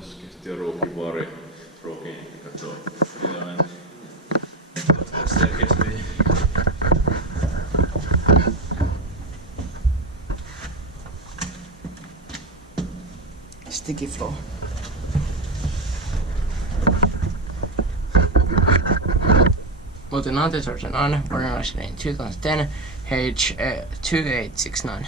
kesti jo Ruukinkatu. Selkeästi. Sticky floor. Multi-90 on organized in 2010, page 2869.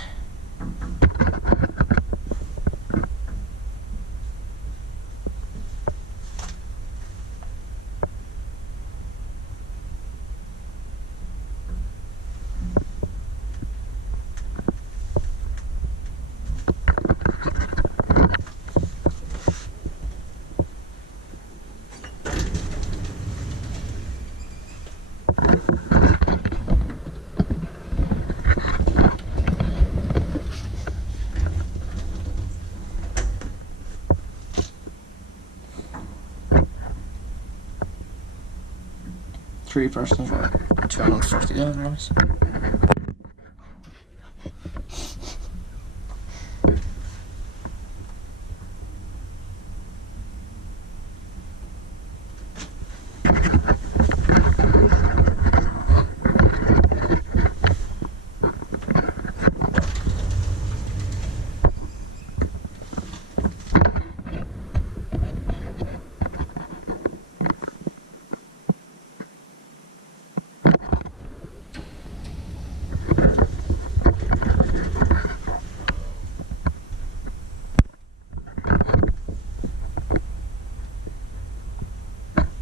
Three persons for 250 kilograms.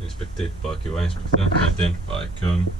Inspected by Kiwa, Inspecta, maintained by Kone.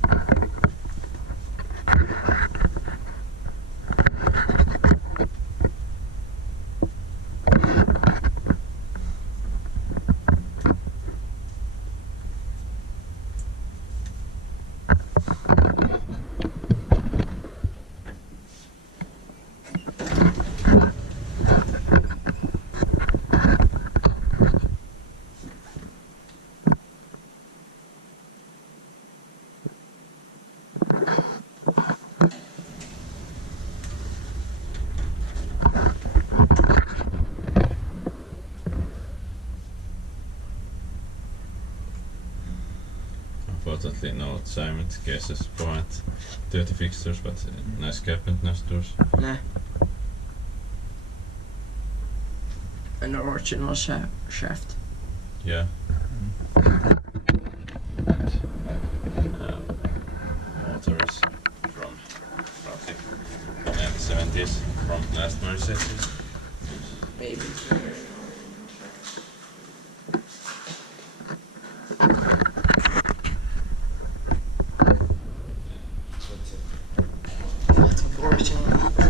Unfortunately, no assignment cases point 30 fixtures, but nice cabinet, nice doors. Nah. An original shaft. Yeah. Motors from roughly from the 70s, from last Mercedes. Maybe. That's original.